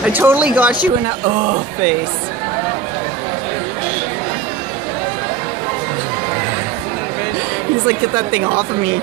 I totally got you in a face. He's like, get that thing off of me.